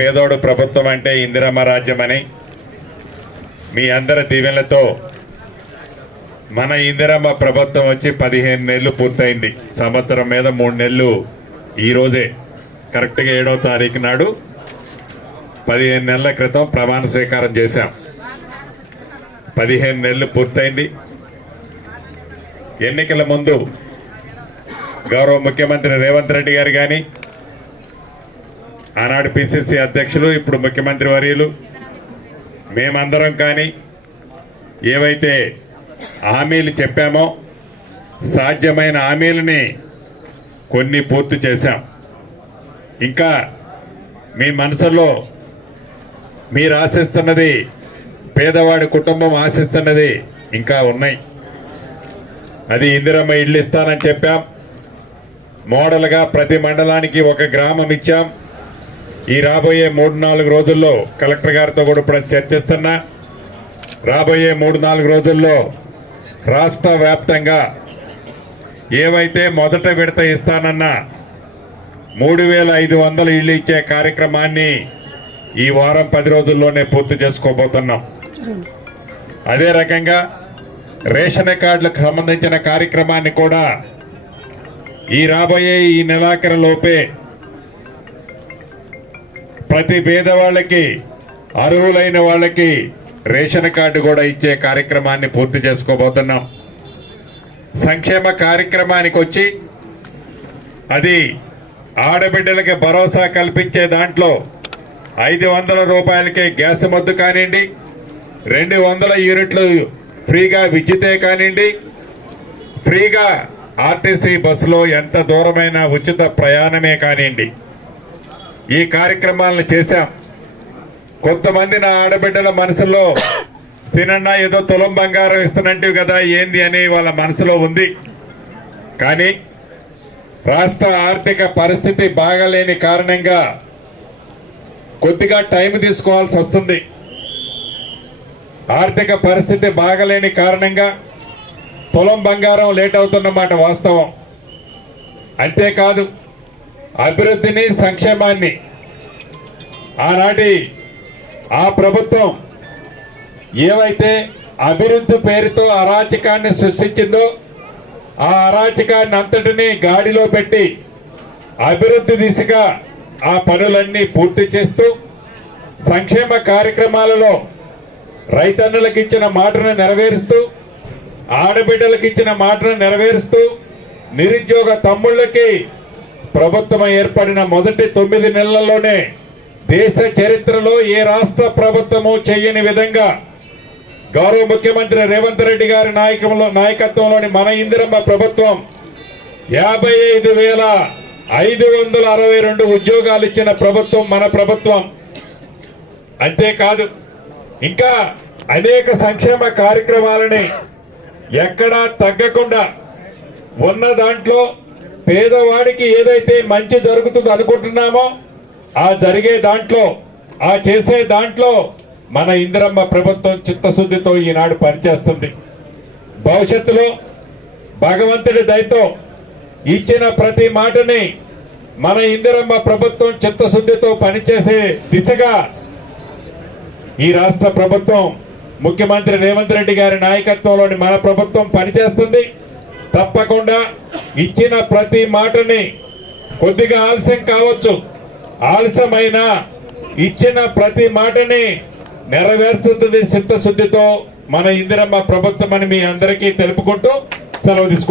పేదోడు ప్రభుత్వం అంటే ఇందిరమ్మ రాజ్యం అని మీ అందరి దీవెనలతో మన ఇందిరమ్మ ప్రభుత్వం వచ్చి పదిహేను నెలలు పూర్తయింది. సంవత్సరం మీద మూడు నెలలు ఈరోజే కరెక్ట్గా ఏడవ తారీఖు నాడు పదిహేను నెలల క్రితం ప్రమాణ స్వీకారం చేశాం. పదిహేను నెలలు పూర్తయింది. ఎన్నికల ముందు గౌరవ ముఖ్యమంత్రి రేవంత్ రెడ్డి గారు కానీ ఆనాడు పిసిసి అధ్యక్షులు ఇప్పుడు ముఖ్యమంత్రి వర్యులు మేమందరం కానీ ఏవైతే హామీలు చెప్పామో సాధ్యమైన హామీలని కొన్ని పూర్తి చేశాం. ఇంకా మీ మనసులో మీరు ఆశిస్తున్నది పేదవాడి కుటుంబం ఆశిస్తున్నది ఇంకా ఉన్నాయి. అది ఇందిరమ్మ ఇల్లు ఇస్తానని చెప్పాం. మోడల్గా ప్రతి మండలానికి ఒక గ్రామం ఇచ్చాం. ఈ రాబోయే మూడు నాలుగు రోజుల్లో కలెక్టర్ గారితో కూడా ఇప్పుడు చర్చిస్తున్నా. రాబోయే మూడు నాలుగు రోజుల్లో రాష్ట్ర వ్యాప్తంగా ఏవైతే మొదట విడత ఇస్తానన్న మూడు వేల ఐదు వందలు ఇల్లు ఇచ్చే కార్యక్రమాన్ని ఈ వారం పది రోజుల్లోనే పూర్తి చేసుకోబోతున్నాం. అదే రకంగా రేషన్ కార్డులకు సంబంధించిన కార్యక్రమాన్ని కూడా ఈ రాబోయే ఈ నెలాఖరు లోపే ప్రతి పేదవాళ్ళకి అర్హులైన వాళ్ళకి రేషన్ కార్డు కూడా ఇచ్చే కార్యక్రమాన్ని పూర్తి చేసుకోబోతున్నాం. సంక్షేమ కార్యక్రమానికి వచ్చి అది ఆడబిడ్డలకి భరోసా కల్పించే దాంట్లో ఐదు వందల రూపాయలకే గ్యాస్ మద్దు కానివ్వండి రెండు వందల యూనిట్లు ఫ్రీగా విద్యుతే కానివ్వండి ఫ్రీగా ఆర్టీసీ బస్సులో ఎంత దూరమైన ఉచిత ప్రయాణమే కానివ్వండి. ఈ కార్యక్రమాలను చేశాం. కొంతమంది నా ఆడబిడ్డల మనసులో సినన్న ఏదో తులం బంగారం ఇస్తున్నట్టు కదా ఏంది అని వాళ్ళ మనసులో ఉంది. కానీ రాష్ట్ర ఆర్థిక పరిస్థితి బాగలేని కారణంగా కొద్దిగా టైం తీసుకోవాల్సి వస్తుంది. ఆర్థిక పరిస్థితి బాగలేని కారణంగా తులం బంగారం లేట్ అవుతున్నమాట వాస్తవం. అంతేకాదు అభివృద్ధిని సంక్షేమాన్ని ఆనాటి ఆ ప్రభుత్వం ఏవైతే అభివృద్ధి పేరుతో అరాచకాన్ని సృష్టించిందో ఆ అరాచకాన్ని అంతటిని గాడిలో పెట్టి అభివృద్ధి దిశగా ఆ పనులన్నీ పూర్తి చేస్తూ సంక్షేమ కార్యక్రమాలలో రైతన్నులకు ఇచ్చిన మాటను నెరవేరుస్తూ ఆడబిడ్డలకు ఇచ్చిన మాటను నెరవేరుస్తూ నిరుద్యోగ తమ్ముళ్ళకి ప్రభుత్వం ఏర్పడిన మొదటి తొమ్మిది నెలల్లోనే దేశ చరిత్రలో ఏ రాష్ట్ర ప్రభుత్వము చేయని విధంగా గౌరవ ముఖ్యమంత్రి రేవంత్ రెడ్డి గారి నాయకంలో నాయకత్వంలోని మన ఇందిరమ్మ ప్రభుత్వం యాభై ఐదు వేల ఐదు వందల అరవై రెండు ఉద్యోగాలు ఇచ్చిన ప్రభుత్వం మన ప్రభుత్వం. అంతేకాదు ఇంకా అనేక సంక్షేమ కార్యక్రమాలని ఎక్కడా తగ్గకుండా ఉన్న దాంట్లో పేదవాడికి ఏదైతే మంచి జరుగుతుందో అనుకుంటున్నామో ఆ జరిగే దాంట్లో ఆ చేసే దాంట్లో మన ఇందిరమ్మ ప్రభుత్వం చిత్తశుద్ధితో ఈనాడు పనిచేస్తుంది. భవిష్యత్తులో భగవంతుడి దయతో ఇచ్చిన ప్రతి మాటని మన ఇందిరమ్మ ప్రభుత్వం చిత్తశుద్ధితో పనిచేసే దిశగా ఈ రాష్ట్ర ప్రభుత్వం ముఖ్యమంత్రి రేవంత్ రెడ్డి గారి నాయకత్వంలోని మన ప్రభుత్వం పనిచేస్తుంది. తప్పకుండా ఇచ్చిన ప్రతి మాటని కొద్దిగా ఆలస్యం కావచ్చు. ఆలస్యమైన ఇచ్చిన ప్రతి మాటని నెరవేర్చుతుంది చిత్తశుద్ధితో మన ఇందిరమ్మ ప్రభుత్వం అని మీ అందరికీ తెలుపుకుంటూ సెలవు తీసుకుంటాం